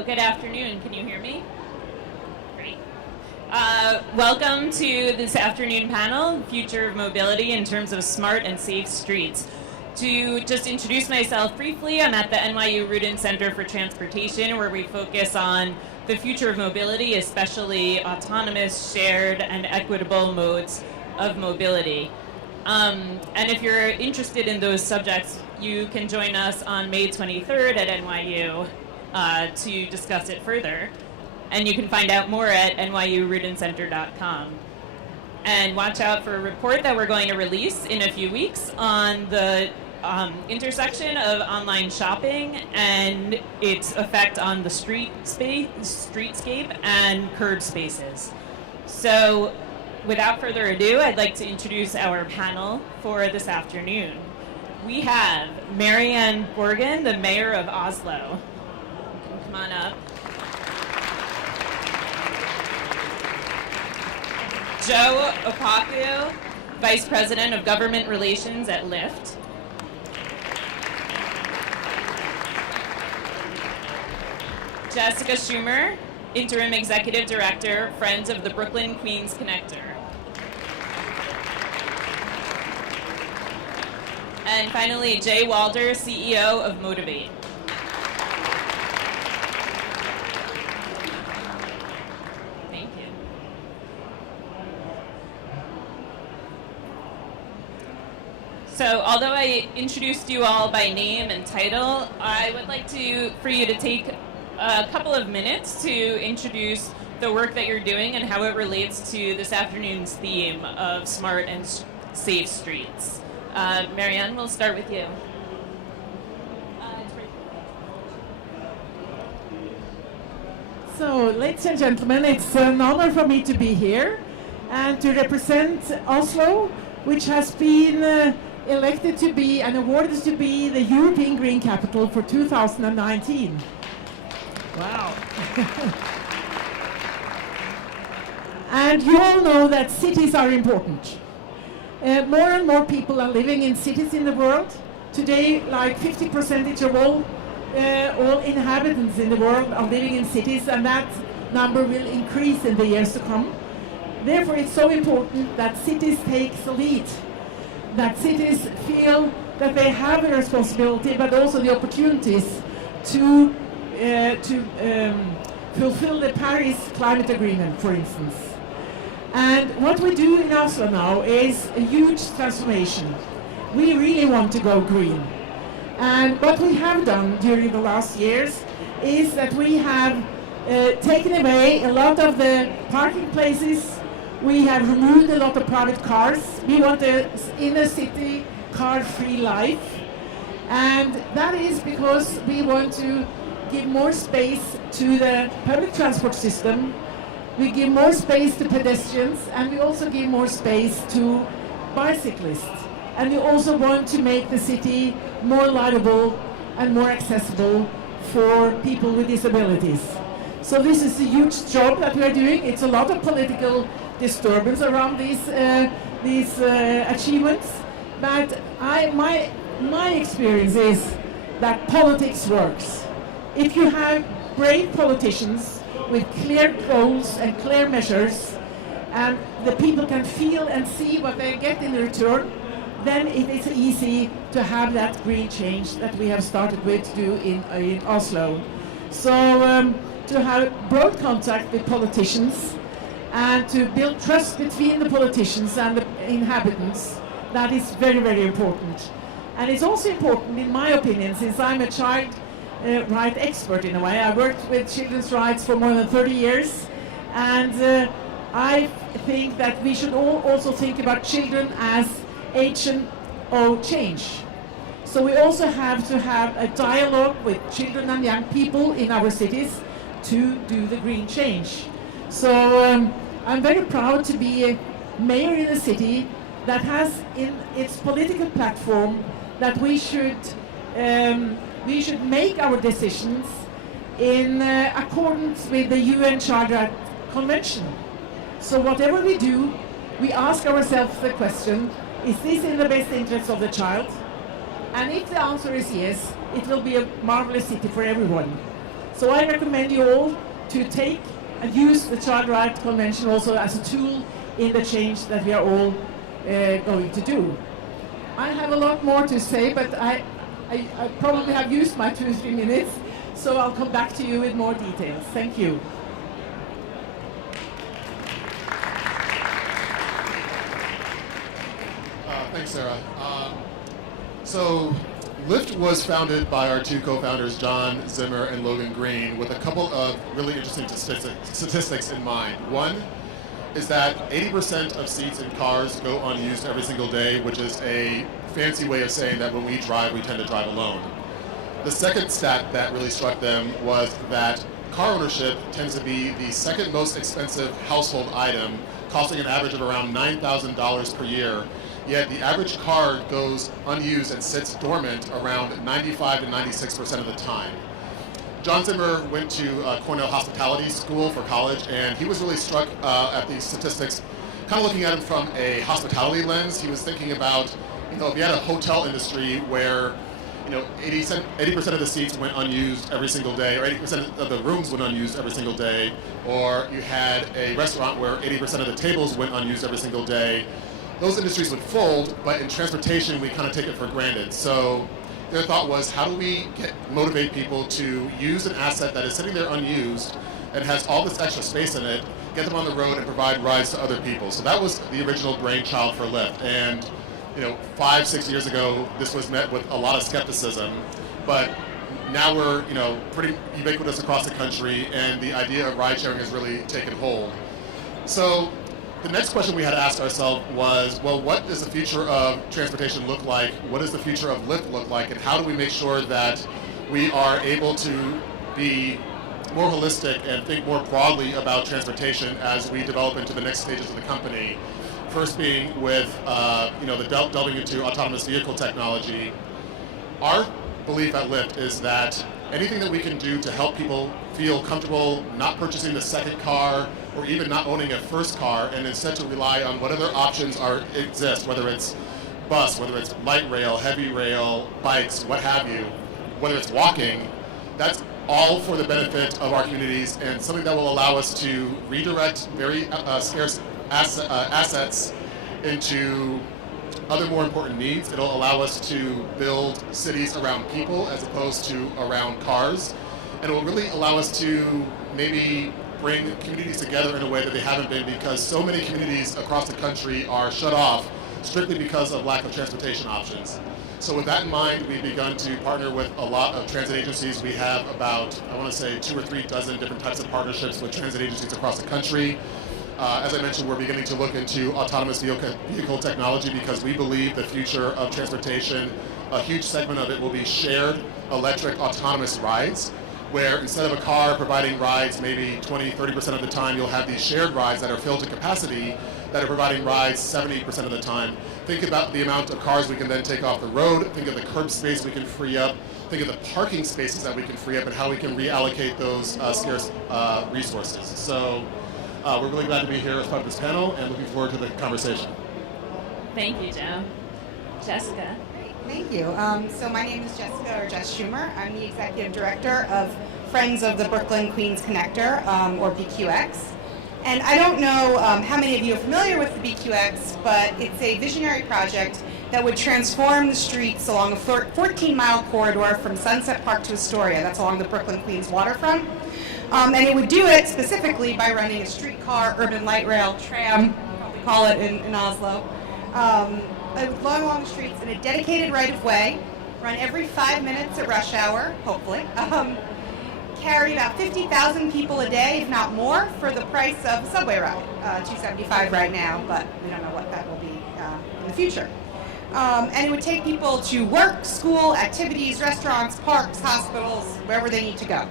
Hello, good afternoon. Can you hear me? Great. Welcome to this afternoon panel, Future of Mobility in Terms of Smart and Safe Streets. To just introduce myself briefly, I'm at the NYU Rudin Center for Transportation, where we focus on the future of mobility, especially autonomous, shared, and equitable modes of mobility. And if you're interested in those subjects, you can join us on May 23rd at NYU to discuss it further. And you can find out more at nyurudincenter.com. And watch out for a report that we're going to release in a few weeks on the intersection of online shopping and its effect on the streetscape and curb spaces. So without further ado, I'd like to introduce our panel for this afternoon. We have Marianne Borgen, the mayor of Oslo. Come on up. Joe Okpaku, Vice President of Government Relations at Lyft. Jessica Schumer, Interim Executive Director, Friends of the Brooklyn Queens Connector. And finally, Jay Walder, CEO of Motivate. Thank you. So, although I introduced you all by name and title, I would like for you to take a couple of minutes to introduce the work that you're doing and how it relates to this afternoon's theme of smart and safe streets. Marianne, we'll start with you. So, ladies and gentlemen, it's an honor for me to be here and to represent Oslo, which has been elected to be and awarded to be the European Green Capital for 2019. Wow. And you all know that cities are important. More and more people are living in cities in the world. Today, like 50% of all inhabitants in the world are living in cities, and that number will increase in the years to come. Therefore, it's so important that cities take the lead, that cities feel that they have a responsibility, but also the opportunities to fulfill the Paris Climate Agreement, for instance. And what we do in Oslo now is a huge transformation. We really want to go green. And what we have done during the last years is that we have taken away a lot of the parking places. We have removed a lot of private cars. We want an inner city car-free life. And that is because we want to give more space to the public transport system. We give more space to pedestrians, and we also give more space to bicyclists. And we also want to make the city more livable and more accessible for people with disabilities. So this is a huge job that we are doing. It's a lot of political disturbance around these achievements. But my experience is that politics works. If you have brave politicians with clear goals and clear measures, and the people can feel and see what they get in return, then it is easy to have that green change that we have started with to do in Oslo. So to have broad contact with politicians and to build trust between the politicians and the inhabitants, that is very, very important. And it's also important, in my opinion, since I'm a child right expert in a way. I worked with children's rights for more than 30 years, and I think that we should all also think about children as agent of change. So we also have to have a dialogue with children and young people in our cities to do the green change. So I'm very proud to be a mayor in a city that has in its political platform that we should make our decisions in accordance with the UN Charter Convention. So whatever we do, we ask ourselves the question, is this in the best interest of the child? And if the answer is yes, it will be a marvelous city for everyone. So I recommend you all to take and use the Child Rights Convention also as a tool in the change that we are all going to do. I have a lot more to say, but I probably have used my 2 or 3 minutes, so I'll come back to you with more details. Thank you. Thanks, Sarah. So Lyft was founded by our 2 co-founders, John Zimmer and Logan Green, with a couple of really interesting statistics in mind. One is that 80% of seats in cars go unused every single day, which is a fancy way of saying that when we drive, we tend to drive alone. The second stat that really struck them was that car ownership tends to be the second most expensive household item, costing an average of around $9,000 per year. Yet the average car goes unused and sits dormant around 95 to 96% of the time. John Zimmer went to Cornell Hospitality School for college, and he was really struck at these statistics, kind of looking at them from a hospitality lens. He was thinking about, if you had a hotel industry where 80% of the seats went unused every single day, or 80% of the rooms went unused every single day, or you had a restaurant where 80% of the tables went unused every single day, those industries would fold, but in transportation, we kind of take it for granted. So their thought was, how do we motivate people to use an asset that is sitting there unused and has all this extra space in it, get them on the road and provide rides to other people? So that was the original brainchild for Lyft. And 5-6 years ago, this was met with a lot of skepticism, but now we're pretty ubiquitous across the country, and the idea of ride sharing has really taken hold. So the next question we had to ask ourselves was, well, what does the future of transportation look like? What does the future of Lyft look like? And how do we make sure that we are able to be more holistic and think more broadly about transportation as we develop into the next stages of the company? First being with delving into autonomous vehicle technology. Our belief at Lyft is that anything that we can do to help people feel comfortable not purchasing the second car or even not owning a first car, and instead to rely on what other options exist, whether it's bus, whether it's light rail, heavy rail, bikes, what have you, whether it's walking, that's all for the benefit of our communities and something that will allow us to redirect very scarce assets into other more important needs. It'll allow us to build cities around people as opposed to around cars. And it will really allow us to maybe bring communities together in a way that they haven't been, because so many communities across the country are shut off strictly because of lack of transportation options. So with that in mind, we've begun to partner with a lot of transit agencies. We have about, I want to say, 2 or 3 dozen different types of partnerships with transit agencies across the country. As I mentioned, we're beginning to look into autonomous vehicle technology because we believe the future of transportation, a huge segment of it will be shared electric autonomous rides, where instead of a car providing rides maybe 20-30% of the time, you'll have these shared rides that are filled to capacity that are providing rides 70% of the time. Think about the amount of cars we can then take off the road. Think of the curb space we can free up. Think of the parking spaces that we can free up and how we can reallocate those scarce resources. So we're really glad to be here as part of this panel and looking forward to the conversation. Thank you, Joe. Jessica. Thank you. So my name is Jessica, or Jess Schumer. I'm the executive director of Friends of the Brooklyn Queens Connector, or BQX. And I don't know how many of you are familiar with the BQX, but it's a visionary project that would transform the streets along a 14-mile corridor from Sunset Park to Astoria. That's along the Brooklyn Queens waterfront. And it would do it specifically by running a streetcar, urban light rail, tram, we call it in Oslo, along the streets in a dedicated right-of-way, run every 5 minutes at rush hour, hopefully, carry about 50,000 people a day, if not more, for the price of a subway ride. $275 right now, but we don't know what that will be in the future. And it would take people to work, school, activities, restaurants, parks, hospitals, wherever they need to go.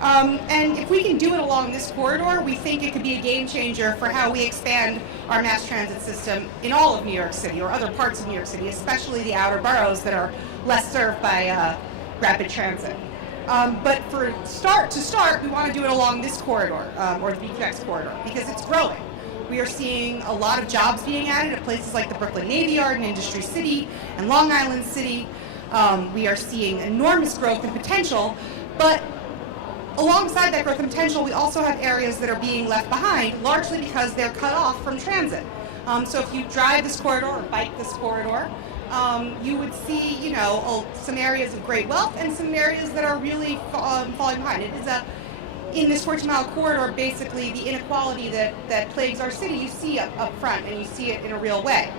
And if we can do it along this corridor, we think it could be a game changer for how we expand our mass transit system in all of New York City or other parts of New York City, especially the outer boroughs that are less served by rapid transit. But to start, we want to do it along this corridor, or the BQX corridor, because it's growing. We are seeing a lot of jobs being added at places like the Brooklyn Navy Yard and Industry City and Long Island City. We are seeing enormous growth and potential, but alongside that growth and potential, we also have areas that are being left behind, largely because they're cut off from transit. So if you drive this corridor or bike this corridor, you would see, you know, some areas of great wealth and some areas that are really falling behind. It is in this 14-mile corridor, basically the inequality that plagues our city, you see up front, and you see it in a real way.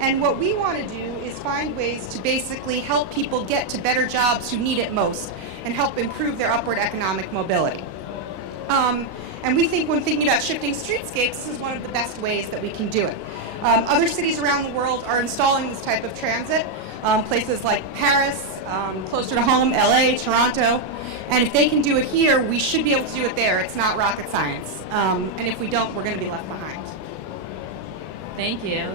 And what we want to do is find ways to basically help people get to better jobs who need it most and help improve their upward economic mobility. And we think when thinking about shifting streetscapes, this is one of the best ways that we can do it. Other cities around the world are installing this type of transit, places like Paris, closer to home, LA, Toronto. And if they can do it here, we should be able to do it there. It's not rocket science. And if we don't, we're going to be left behind. Thank you.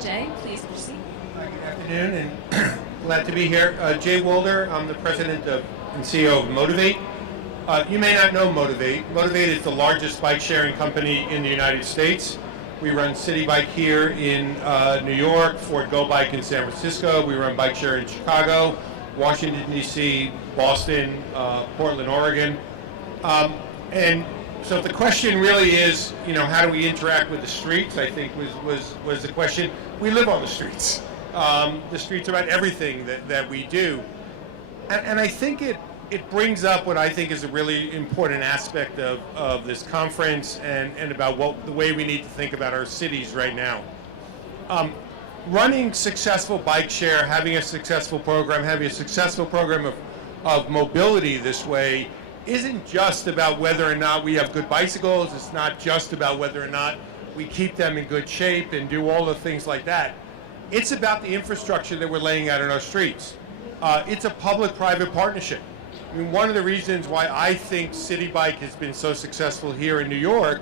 Jay, please proceed. Good afternoon, and glad to be here. Jay Walder, I'm the president and CEO of Motivate. You may not know Motivate. Motivate is the largest bike-sharing company in the United States. We run City Bike here in New York, Ford Go Bike in San Francisco. We run bike share in Chicago, Washington, D.C., Boston, Portland, Oregon. And so the question really is, you know, how do we interact with the streets, I think was the question. We live on the streets. The streets are about everything that we do. And I think it brings up what I think is a really important aspect of this conference and about the way we need to think about our cities right now. Running successful bike share, having a successful program of mobility this way isn't just about whether or not we have good bicycles. It's not just about whether or not we keep them in good shape and do all the things like that. It's about the infrastructure that we're laying out in our streets. It's a public-private partnership. I mean, one of the reasons why I think City Bike has been so successful here in New York,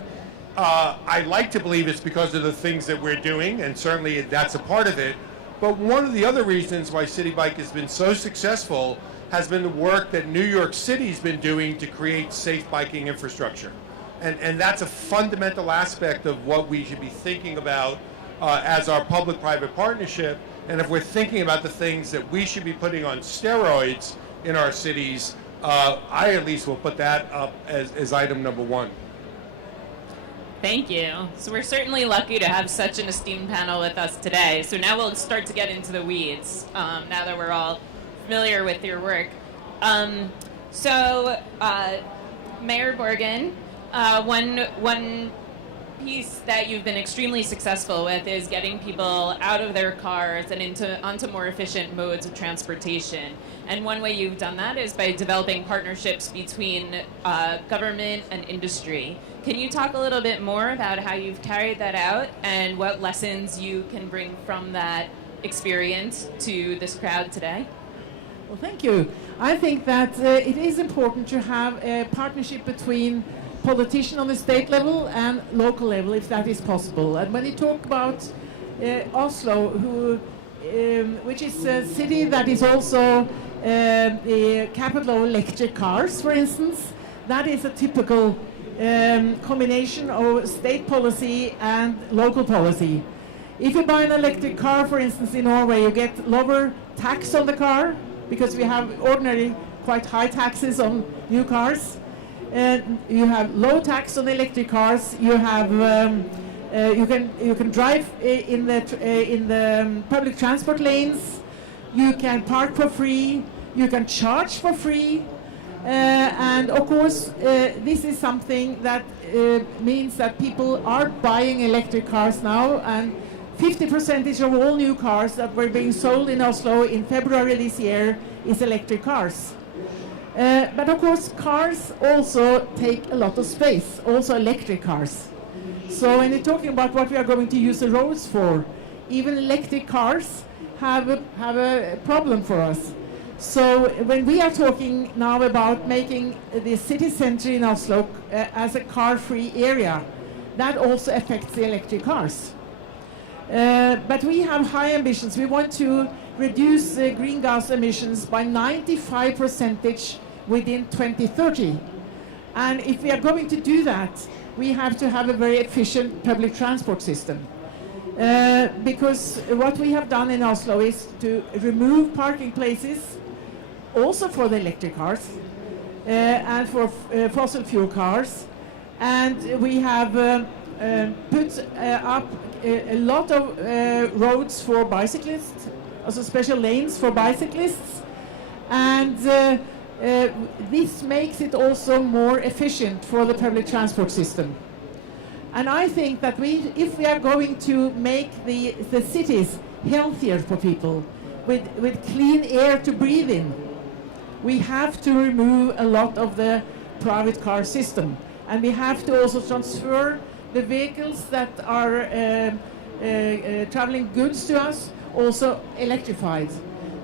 I like to believe it's because of the things that we're doing, and certainly that's a part of it. But one of the other reasons why City Bike has been so successful has been the work that New York City's been doing to create safe biking infrastructure. And that's a fundamental aspect of what we should be thinking about as our public-private partnership. And if we're thinking about the things that we should be putting on steroids in our cities, I at least will put that up as item number one. Thank you. So we're certainly lucky to have such an esteemed panel with us today. So now we'll start to get into the weeds, now that we're all familiar with your work. Mayor Borgen, one piece that you've been extremely successful with is getting people out of their cars and onto more efficient modes of transportation. And one way you've done that is by developing partnerships between government and industry. Can you talk a little bit more about how you've carried that out and what lessons you can bring from that experience to this crowd today? Well, thank you. I think that it is important to have a partnership between politicians on the state level and local level, if that is possible. And when you talk about Oslo, which is a city that is also the capital of electric cars, for instance, that is a typical combination of state policy and local policy. If you buy an electric car, for instance, in Norway, you get lower tax on the car, because we have ordinarily quite high taxes on new cars. You have low tax on electric cars. You have you can drive in the public transport lanes. You can park for free. You can charge for free. And of course, this is something that means that people are buying electric cars now, and 50% of all new cars that were being sold in Oslo in February this year is electric cars. But of course, cars also take a lot of space, also electric cars. So when you're talking about what we are going to use the roads for, even electric cars have a problem for us. So when we are talking now about making the city center in Oslo as a car-free area, that also affects the electric cars. But we have high ambitions. We want to reduce greenhouse emissions by 95% within 2030. And if we are going to do that, we have to have a very efficient public transport system. Because what we have done in Oslo is to remove parking places, also for the electric cars, and for fossil fuel cars. And we have put up a lot of roads for bicyclists, also special lanes for bicyclists. And this makes it also more efficient for the public transport system. And I think that if we are going to make the cities healthier for people, with clean air to breathe in, we have to remove a lot of the private car system. And we have to also transfer the vehicles that are traveling goods to us, also electrified.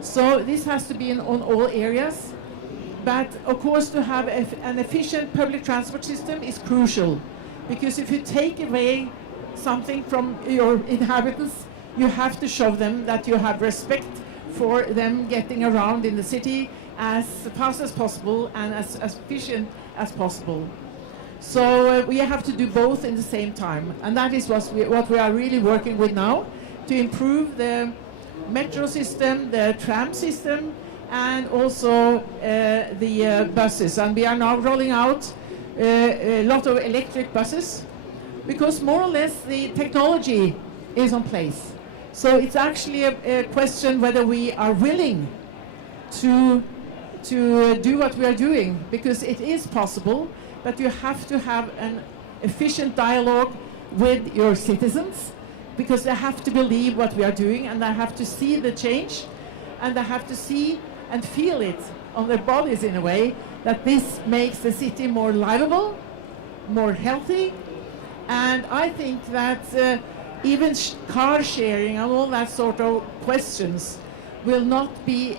So this has to be on all areas. But of course, to have an efficient public transport system is crucial. Because if you take away something from your inhabitants, you have to show them that you have respect for them getting around in the city as fast as possible and as efficient as possible. So we have to do both in the same time. And that is what we are really working with now, to improve the metro system, the tram system, and also the buses. And we are now rolling out a lot of electric buses, because more or less the technology is in place. So it's actually a question whether we are willing to do what we are doing, because it is possible, but you have to have an efficient dialogue with your citizens, because they have to believe what we are doing, and they have to see the change, and they have to see and feel it on their bodies in a way that this makes the city more livable, more healthy. And I think that even car sharing and all that sort of questions will not be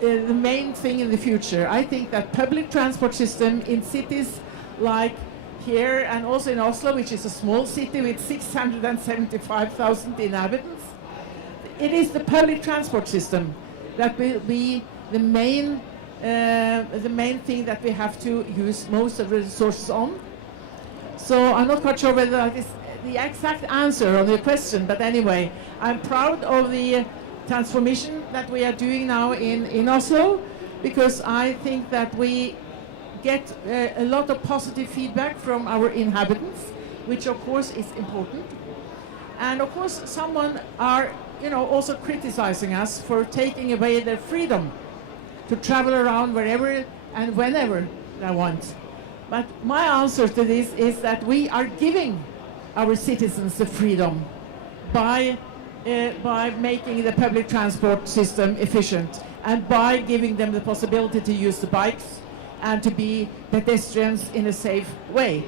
the main thing in the future. I think that public transport system in cities like here and also in Oslo, which is a small city with 675,000 inhabitants, it is the public transport system that will be the main thing that we have to use most of the resources on. So I'm not quite sure whether that is the exact answer on your question, but anyway, I'm proud of the transformation that we are doing now in Oslo, because I think that we get a lot of positive feedback from our inhabitants, which of course is important. And of course someone are also criticizing us for taking away their freedom to travel around wherever and whenever they want. But my answer to this is that we are giving our citizens the freedom by making the public transport system efficient, and by giving them the possibility to use the bikes and to be pedestrians in a safe way,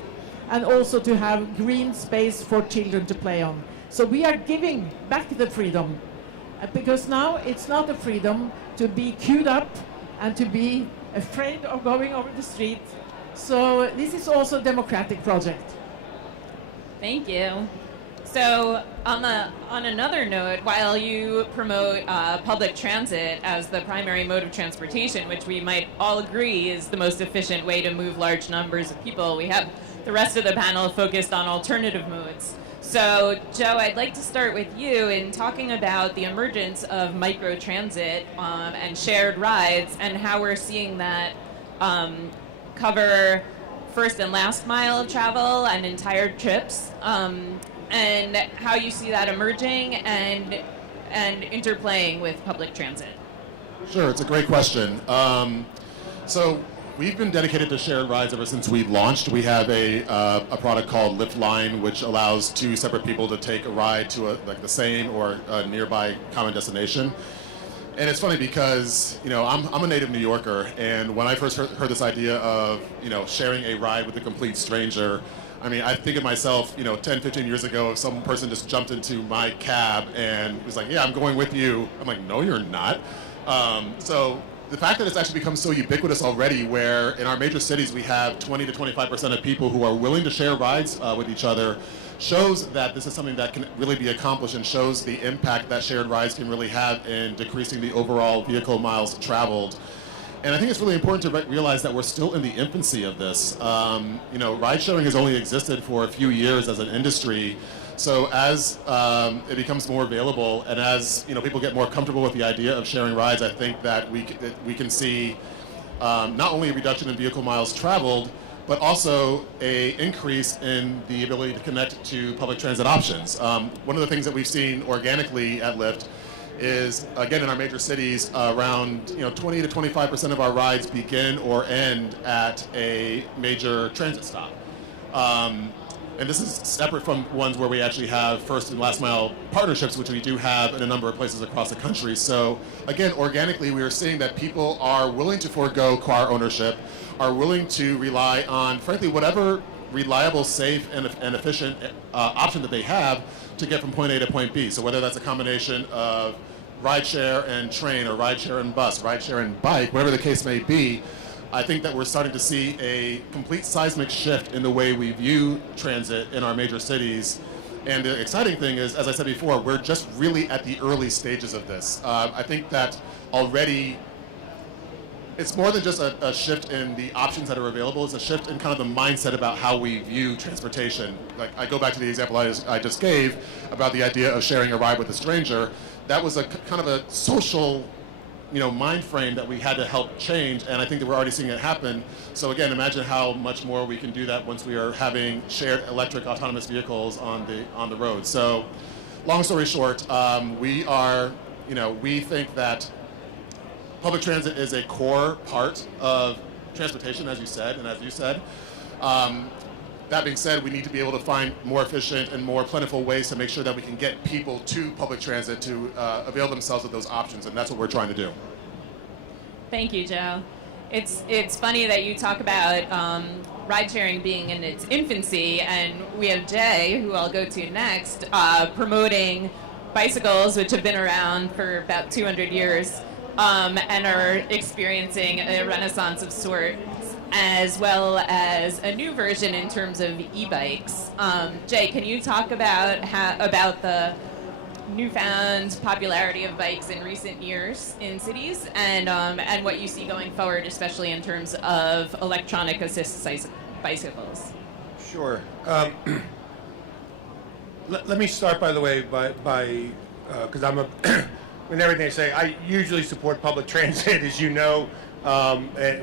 and also to have green space for children to play on. So we are giving back the freedom, because now it's not a freedom to be queued up and to be afraid of going over the street. So this is also a democratic project. Thank you. So on another note, while you promote public transit as the primary mode of transportation, which we might all agree is the most efficient way to move large numbers of people, we have the rest of the panel focused on alternative modes. So Joe, I'd like to start with you in talking about the emergence of microtransit and shared rides, and how we're seeing that cover first and last mile travel and entire trips, and how you see that emerging and interplaying with public transit. Sure, it's a great question. So we've been dedicated to shared rides ever since we launched. We have a product called Lyft Line, which allows two separate people to take a ride to the same or a nearby common destination. And it's funny because, I'm a native New Yorker, and when I first heard this idea of, sharing a ride with a complete stranger, I think of myself, 10, 15 years ago, if some person just jumped into my cab and was like, yeah, I'm going with you. I'm like, no, you're not. So the fact that it's actually become so ubiquitous already, where in our major cities we have 20 to 25% of people who are willing to share rides with each other, shows that this is something that can really be accomplished, and shows the impact that shared rides can really have in decreasing the overall vehicle miles traveled. And I think it's really important to realize that we're still in the infancy of this. Ride sharing has only existed for a few years as an industry. So as it becomes more available, and as people get more comfortable with the idea of sharing rides, I think that we can see not only a reduction in vehicle miles traveled, but also a increase in the ability to connect to public transit options. One of the things that we've seen organically at Lyft is, again, in our major cities, around 20 to 25% of our rides begin or end at a major transit stop. And this is separate from ones where we actually have first and last mile partnerships, which we do have in a number of places across the country. So again, organically, we are seeing that people are willing to forego car ownership, are willing to rely on, frankly, whatever reliable, safe, and efficient option that they have to get from point A to point B. So whether that's a combination of rideshare and train, or rideshare and bus, rideshare and bike, whatever the case may be, I think that we're starting to see a complete seismic shift in the way we view transit in our major cities. And the exciting thing is, as I said before, we're just really at the early stages of this. I think that already it's more than just a shift in the options that are available. It's a shift in kind of the mindset about how we view transportation. Like, I go back to the example I just gave about the idea of sharing a ride with a stranger. That was a kind of a social mind frame that we had to help change, and I think that we're already seeing it happen. So again, imagine how much more we can do that once we are having shared electric autonomous vehicles on the road. So long story short, we think that public transit is a core part of transportation, as you said, and as you said. That being said, we need to be able to find more efficient and more plentiful ways to make sure that we can get people to public transit to avail themselves of those options, and that's what we're trying to do. Thank you, Joe. It's funny that you talk about ride-sharing being in its infancy, and we have Jay, who I'll go to next, promoting bicycles, which have been around for about 200 years, and are experiencing a renaissance of sorts, as well as a new version in terms of e-bikes. Jay, can you talk about the newfound popularity of bikes in recent years in cities, and what you see going forward, especially in terms of electronic assist bicycles? Sure. Let me start, by the way, because I'm in everything I say, I usually support public transit, as you know,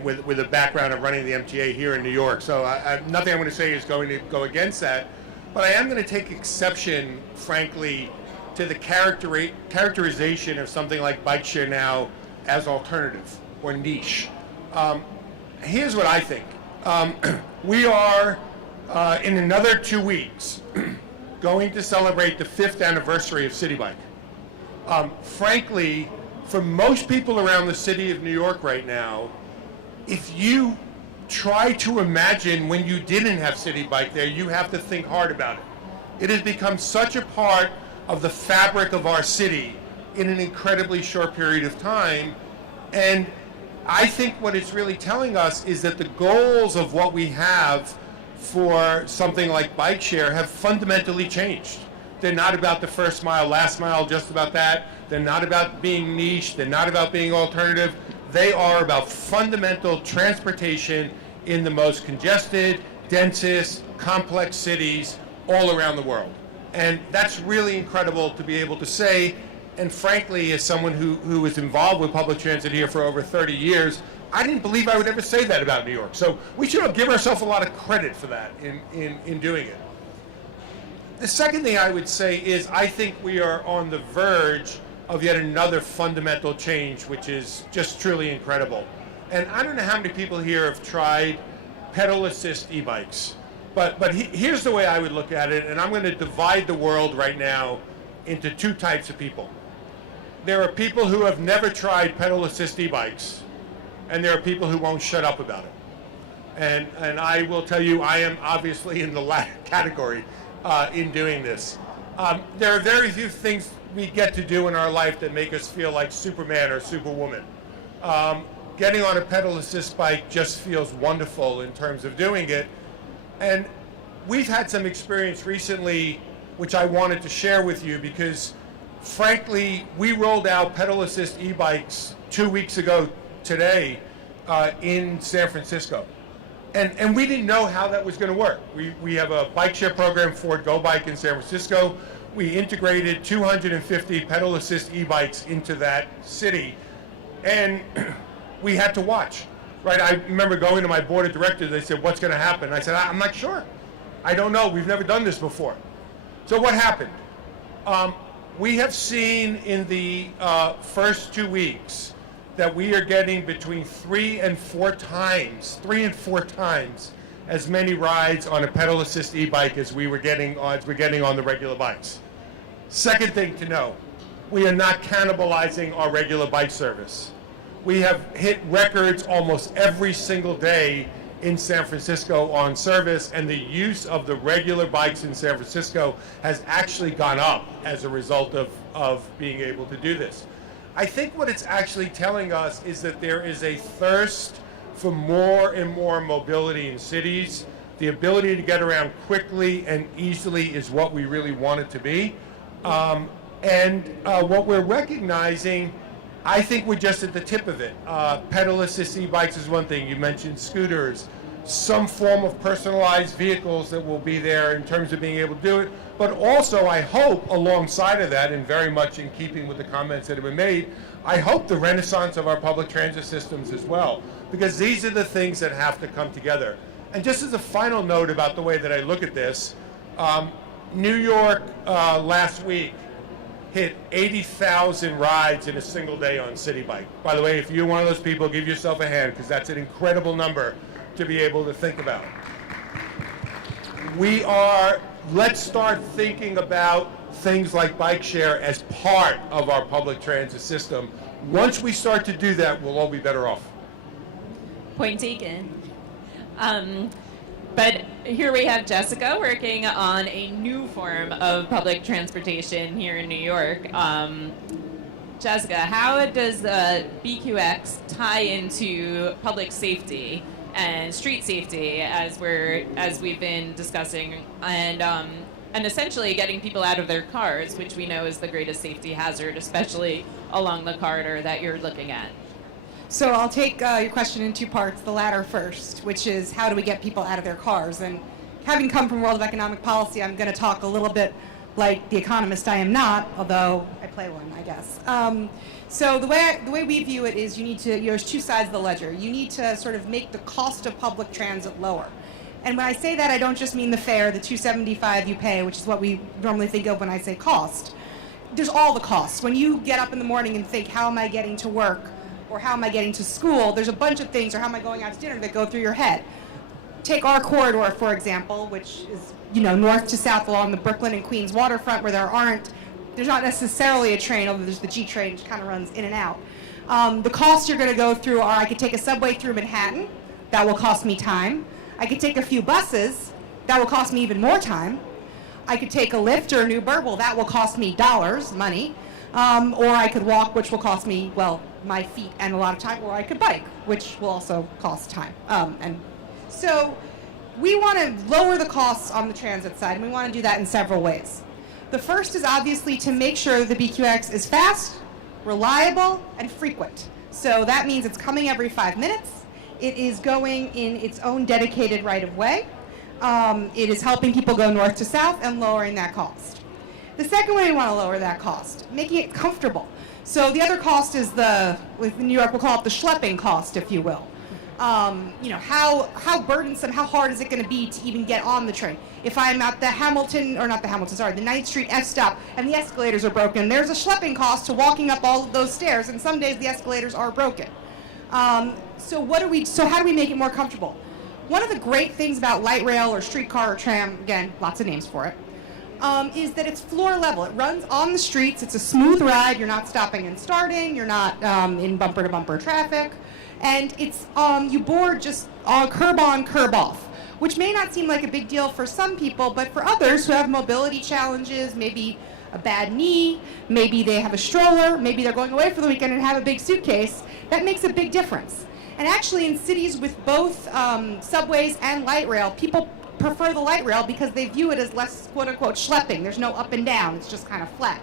with a background of running the MTA here in New York. So nothing I'm going to say is going to go against that. But I am going to take exception, frankly, to the characterization of something like bike share now as alternative or niche. Here's what I think. We are, in another 2 weeks, going to celebrate the 5th anniversary of City Bike. Frankly, for most people around the city of New York right now, if you try to imagine when you didn't have City Bike there, you have to think hard about it. It has become such a part of the fabric of our city in an incredibly short period of time. And I think what it's really telling us is that the goals of what we have for something like bike share have fundamentally changed. They're not about the first mile, last mile, just about that. They're not about being niche. They're not about being alternative. They are about fundamental transportation in the most congested, densest, complex cities all around the world. And that's really incredible to be able to say. And frankly, as someone who was involved with public transit here for over 30 years, I didn't believe I would ever say that about New York. So we should give ourselves a lot of credit for that in doing it. The second thing I would say is I think we are on the verge of yet another fundamental change, which is just truly incredible. And I don't know how many people here have tried pedal assist e-bikes, but here's the way I would look at it, and I'm going to divide the world right now into two types of people. There are people who have never tried pedal assist e-bikes, and there are people who won't shut up about it. And I will tell you, I am obviously in the latter category in doing this. There are very few things we get to do in our life that make us feel like Superman or Superwoman. Getting on a pedal assist bike just feels wonderful in terms of doing it. And we've had some experience recently which I wanted to share with you because frankly, we rolled out pedal assist e-bikes 2 weeks ago today in San Francisco. And we didn't know how that was going to work. We have a bike share program, Ford Go Bike in San Francisco. We integrated 250 pedal assist e-bikes into that city. And we had to watch, right? I remember going to my board of directors, they said, what's going to happen? And I said, I'm not sure. I don't know. We've never done this before. So what happened? We have seen in the first 2 weeks that we are getting between 3 and 4 times as many rides on a pedal assist e-bike as we're getting on the regular bikes. Second thing to know, we are not cannibalizing our regular bike service. We have hit records almost every single day in San Francisco on service, and the use of the regular bikes in San Francisco has actually gone up as a result of being able to do this. I think what it's actually telling us is that there is a thirst for more and more mobility in cities. The ability to get around quickly and easily is what we really want it to be. What we're recognizing, I think we're just at the tip of it. Pedal assist e-bikes is one thing. You mentioned scooters, some form of personalized vehicles that will be there in terms of being able to do it. But also, I hope, alongside of that, and very much in keeping with the comments that have been made, I hope the renaissance of our public transit systems as well, because these are the things that have to come together. And just as a final note about the way that I look at this, New York last week hit 80,000 rides in a single day on City Bike. By the way, if you're one of those people, give yourself a hand, because that's an incredible number to be able to think about. Let's start thinking about things like bike share as part of our public transit system. Once we start to do that, we'll all be better off. Point taken. But here we have Jessica working on a new form of public transportation here in New York. Jessica, how does the BQX tie into public safety and street safety as we've been discussing, and essentially getting people out of their cars, which we know is the greatest safety hazard, especially along the corridor that you're looking at? So I'll take your question in 2 parts. The latter first, which is how do we get people out of their cars? And having come from World of Economic Policy, I'm going to talk a little bit like the economist I am not, although I play one, I guess. So the way we view it is there's 2 sides of the ledger. You need to sort of make the cost of public transit lower. And when I say that, I don't just mean the fare, the $2.75 you pay, which is what we normally think of when I say cost. There's all the costs. When you get up in the morning and think, how am I getting to work? Or how am I getting to school? There's a bunch of things, or how am I going out to dinner, that go through your head. Take our corridor, for example, which is north to south along the Brooklyn and Queens waterfront, where there's not necessarily a train, although there's the G train, which kind of runs in and out. The costs you're going to go through are, I could take a subway through Manhattan. That will cost me time. I could take a few buses. That will cost me even more time. I could take a Lyft or an Uber. Well, that will cost me dollars, money. Or I could walk, which will cost me, my feet and a lot of time. Or I could bike, which will also cost time. And so we want to lower the costs on the transit side, and we want to do that in several ways. The first is obviously to make sure the BQX is fast, reliable, and frequent. So that means it's coming every 5 minutes. It is going in its own dedicated right-of-way. It is helping people go north to south and lowering that cost. The second way we want to lower that cost, making it comfortable. So the other cost is with New York, we'll call it the schlepping cost, if you will. How burdensome, how hard is it going to be to even get on the train? If I'm at the 9th Street F stop and the escalators are broken, there's a schlepping cost to walking up all of those stairs, and some days the escalators are broken. So how do we make it more comfortable? One of the great things about light rail or streetcar or tram, again, lots of names for it, is that it's floor level. It runs on the streets. It's a smooth ride. You're not stopping and starting. You're not in bumper-to-bumper traffic. And it's you board just curb on, curb off, which may not seem like a big deal for some people, but for others who have mobility challenges, maybe a bad knee, maybe they have a stroller, maybe they're going away for the weekend and have a big suitcase, that makes a big difference. And actually in cities with both subways and light rail, people prefer the light rail because they view it as less quote-unquote schlepping. There's no up and down. It's just kind of flat.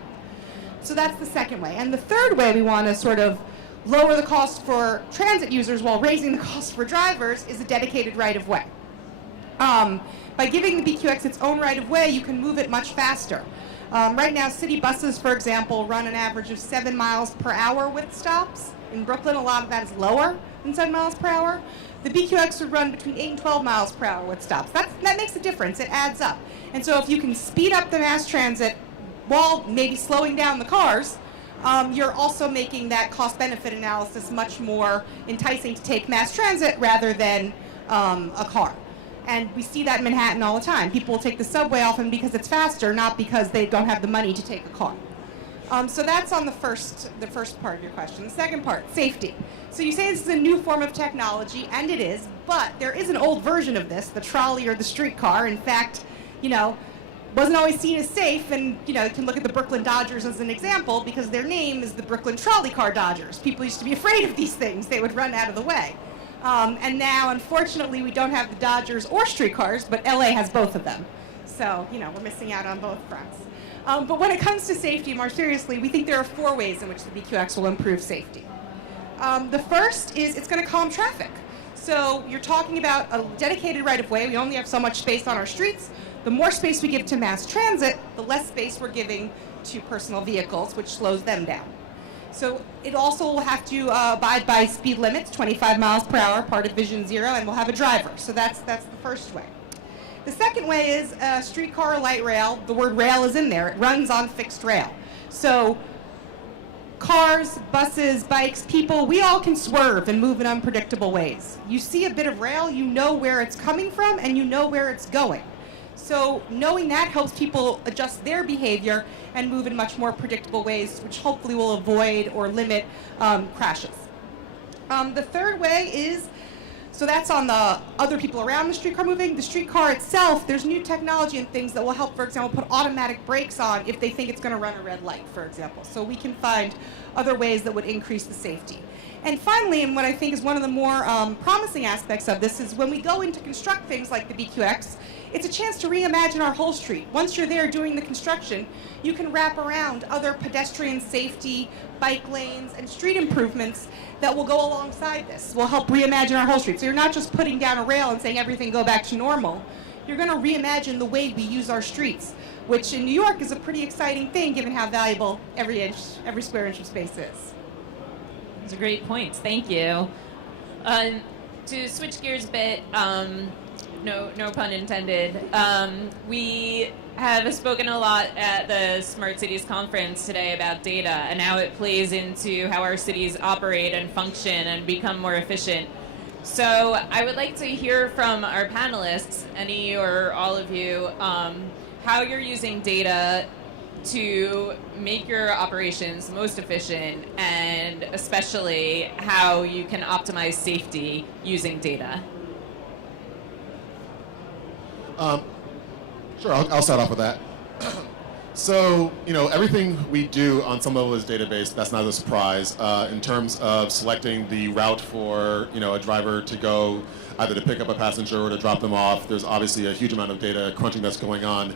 So that's the second way. And the third way we want to sort of lower the cost for transit users while raising the cost for drivers is a dedicated right-of-way. By giving the BQX its own right-of-way, you can move it much faster. Right now, city buses, for example, run an average of 7 miles per hour with stops. In Brooklyn, a lot of that is lower than 7 miles per hour. The BQX would run between 8 and 12 miles per hour with stops. That makes a difference. It adds up. And so if you can speed up the mass transit while maybe slowing down the cars, you're also making that cost-benefit analysis much more enticing to take mass transit rather than a car. And we see that in Manhattan all the time. People will take the subway often because it's faster, not because they don't have the money to take a car. So that's on the first part of your question. The second part, safety. So you say this is a new form of technology, and it is, but there is an old version of this, the trolley or the streetcar. In fact, wasn't always seen as safe, and you can look at the Brooklyn Dodgers as an example because their name is the Brooklyn Trolley Car Dodgers. People used to be afraid of these things. They would run out of the way. And now, unfortunately, we don't have the Dodgers or streetcars, but LA has both of them. So, we're missing out on both fronts. But when it comes to safety, more seriously, we think there are 4 ways in which the BQX will improve safety. The first is it's going to calm traffic. So you're talking about a dedicated right-of-way. We only have so much space on our streets. The more space we give to mass transit, the less space we're giving to personal vehicles, which slows them down. So it also will have to abide by speed limits, 25 miles per hour, part of Vision Zero, and we'll have a driver. So that's the first way. The second way is streetcar or light rail. The word rail is in there. It runs on fixed rail. So cars, buses, bikes, people, we all can swerve and move in unpredictable ways. You see a bit of rail, you know where it's coming from, and you know where it's going. So knowing that helps people adjust their behavior and move in much more predictable ways, which hopefully will avoid or limit crashes. The third way is, so that's on the other people around the streetcar moving. The streetcar itself, there's new technology and things that will help, for example, put automatic brakes on if they think it's going to run a red light, for example. So we can find other ways that would increase the safety. And finally, and what I think is one of the more promising aspects of this is when we go in to construct things like the BQX, it's a chance to reimagine our whole street. Once you're there doing the construction, you can wrap around other pedestrian safety, bike lanes, and street improvements that will go alongside this. Will help reimagine our whole street. So you're not just putting down a rail and saying everything go back to normal. You're going to reimagine the way we use our streets, which in New York is a pretty exciting thing given how valuable every square inch of space is. Those are great points. Thank you. To switch gears a bit, no pun intended, we have spoken a lot at the Smart Cities Conference today about data and how it plays into how our cities operate and function and become more efficient. So I would like to hear from our panelists, any or all of you, how you're using data to make your operations most efficient, and especially how you can optimize safety using data. Sure, I'll start off with that. So, everything we do on some level is data-based. That's not a surprise. In terms of selecting the route for, a driver to go either to pick up a passenger or to drop them off, there's obviously a huge amount of data crunching that's going on.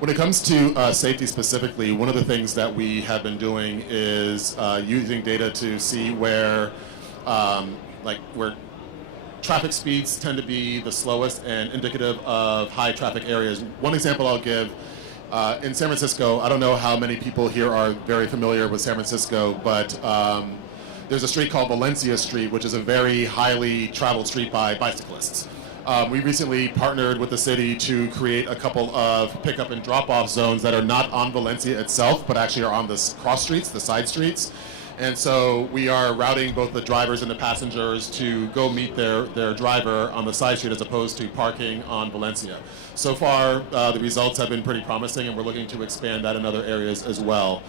When it comes to safety specifically, one of the things that we have been doing is using data to see where traffic speeds tend to be the slowest and indicative of high traffic areas. One example I'll give, in San Francisco, I don't know how many people here are very familiar with San Francisco, but there's a street called Valencia Street, which is a very highly traveled street by bicyclists. We recently partnered with the city to create a couple of pickup and drop-off zones that are not on Valencia itself, but actually are on the cross streets, the side streets. And so we are routing both the drivers and the passengers to go meet their driver on the side street as opposed to parking on Valencia. So far, the results have been pretty promising, and we're looking to expand that in other areas as well.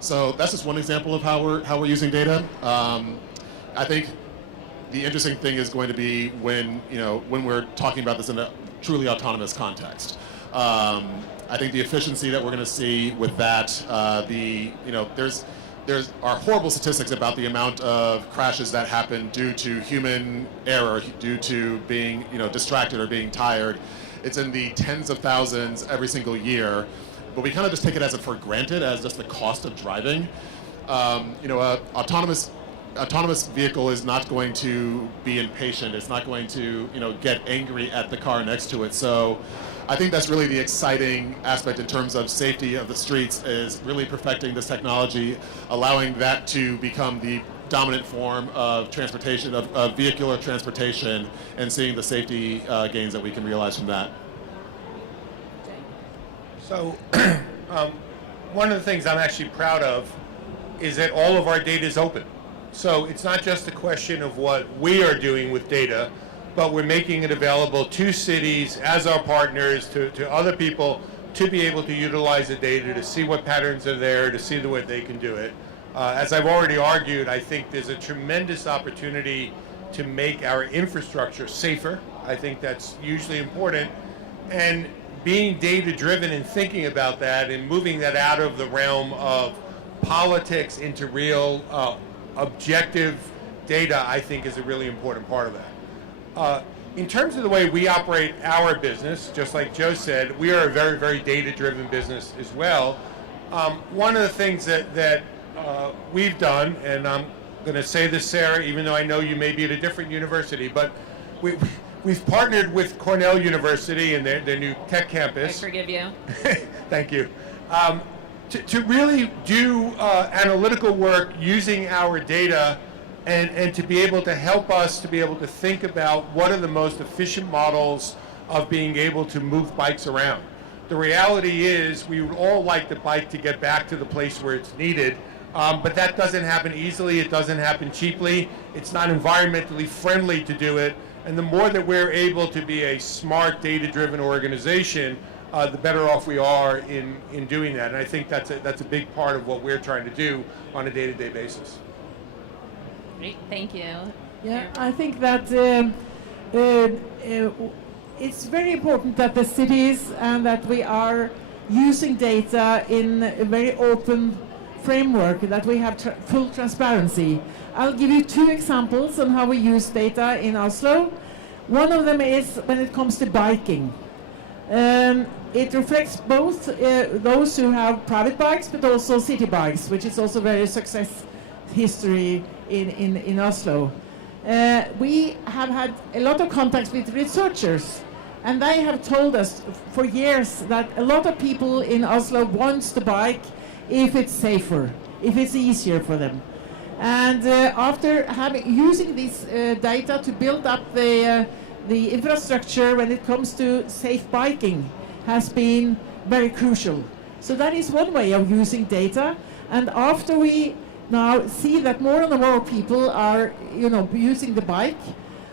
So that's just one example of how we're using data. I think the interesting thing is going to be when we're talking about this in a truly autonomous context. I think the efficiency that we're going to see with that, there are horrible statistics about the amount of crashes that happen due to human error, due to being distracted or being tired. It's in the tens of thousands every single year, but we kind of just take it as for granted as just the cost of driving. Autonomous vehicle is not going to be impatient. It's not going to get angry at the car next to it. So I think that's really the exciting aspect in terms of safety of the streets, is really perfecting this technology, allowing that to become the dominant form of transportation, of vehicular transportation, and seeing the safety gains that we can realize from that. So one of the things I'm actually proud of is that all of our data is open. So it's not just a question of what we are doing with data, but we're making it available to cities as our partners, to other people, to be able to utilize the data, to see what patterns are there, to see the way they can do it. As I've already argued, I think there's a tremendous opportunity to make our infrastructure safer. I think that's hugely important. And being data-driven and thinking about that and moving that out of the realm of politics into real objective data, I think is a really important part of that. In terms of the way we operate our business, just like Joe said, we are a very, very data-driven business as well. One of the things that we've done, and I'm going to say this, Sarah, even though I know you may be at a different university, but we've partnered with Cornell University and their new tech campus. I forgive you. Thank you. To really do analytical work using our data and to be able to help us to be able to think about what are the most efficient models of being able to move bikes around. The reality is we would all like the bike to get back to the place where it's needed, but that doesn't happen easily, it doesn't happen cheaply, it's not environmentally friendly to do it, and the more that we're able to be a smart, data-driven organization, the better off we are in doing that. And I think that's a big part of what we're trying to do on a day-to-day basis. Great, thank you. Yeah, I think that it's very important that the cities and that we are using data in a very open framework, that we have full transparency. I'll give you two examples on how we use data in Oslo. One of them is when it comes to biking. It reflects both those who have private bikes, but also city bikes, which is also very success history in Oslo. We have had a lot of contacts with researchers, and they have told us for years that a lot of people in Oslo wants to bike if it's safer, if it's easier for them. And after using this data to build up the infrastructure when it comes to safe biking has been very crucial. So that is one way of using data. And after we now see that more and more people are, using the bike,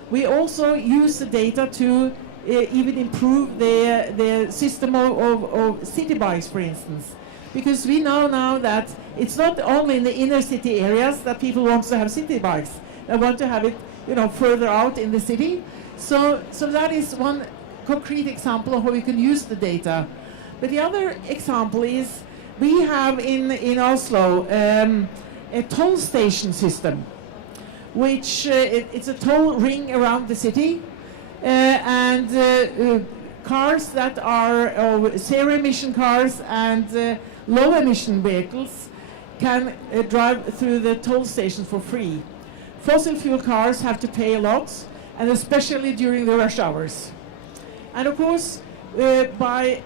we also use the data to even improve the system of city bikes, for instance. Because we know now that it's not only in the inner city areas that people want to have city bikes. They want to have it, further out in the city. So that is one concrete example of how we can use the data. But the other example is we have in Oslo a toll station system, which it's a toll ring around the city, and cars that are zero emission cars and low emission vehicles can drive through the toll station for free. Fossil fuel cars have to pay a lot, and especially during the rush hours. And of course, by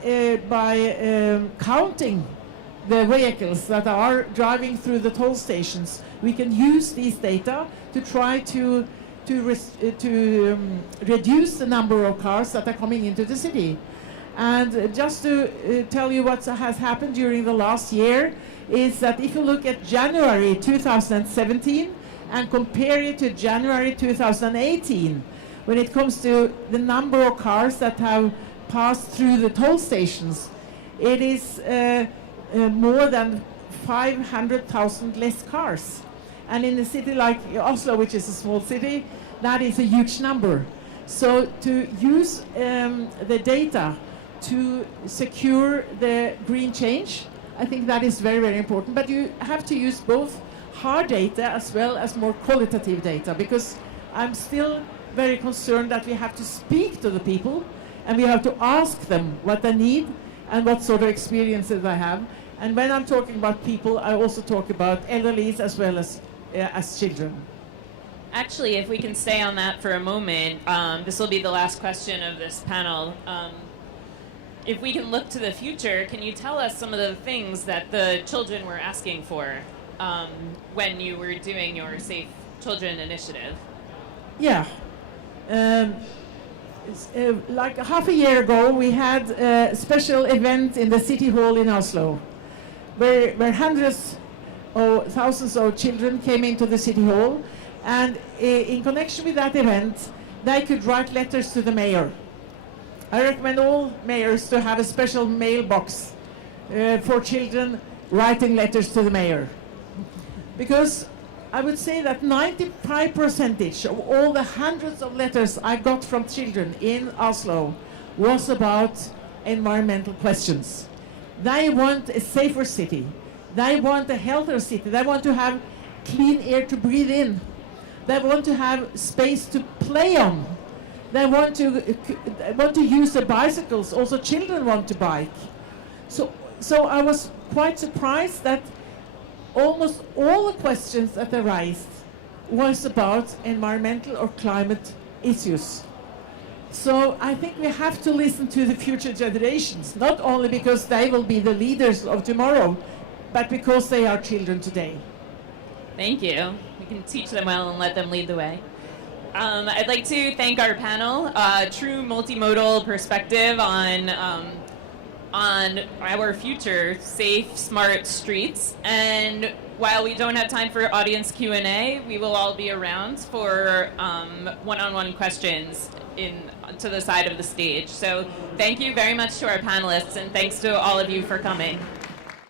counting the vehicles that are driving through the toll stations, we can use these data to try to reduce the number of cars that are coming into the city. And just to tell you what has happened during the last year is that if you look at January 2017 and compare it to January 2018, when it comes to the number of cars that have passed through the toll stations, it is more than 500,000 less cars. And in a city like Oslo, which is a small city, that is a huge number. So to use the data to secure the green change, I think that is very, very important. But you have to use both hard data as well as more qualitative data, because I'm still very concerned that we have to speak to the people and we have to ask them what they need and what sort of experiences they have. And when I'm talking about people, I also talk about elderlies as well as children. Actually, if we can stay on that for a moment, this will be the last question of this panel. if we can look to the future, can you tell us some of the things that the children were asking for when you were doing your Safe Children initiative? Yeah. Like half a year ago, we had a special event in the city hall in Oslo, where hundreds or thousands of children came into the city hall, and in connection with that event, they could write letters to the mayor. I recommend all mayors to have a special mailbox for children writing letters to the mayor, because I would say that 95% of all the hundreds of letters I got from children in Oslo was about environmental questions. They want a safer city. They want a healthier city. They want to have clean air to breathe in. They want to have space to play on. They want to use the bicycles. Also, children want to bike. So I was quite surprised that almost all the questions that they raised was about environmental or climate issues. So I think we have to listen to the future generations, not only because they will be the leaders of tomorrow, but because they are children today. Thank you. We can teach them well and let them lead the way. I'd like to thank our panel, true multimodal perspective on our future safe, smart streets. And while we don't have time for audience Q&A, we will all be around for one-on-one questions to the side of the stage. So thank you very much to our panelists, and thanks to all of you for coming.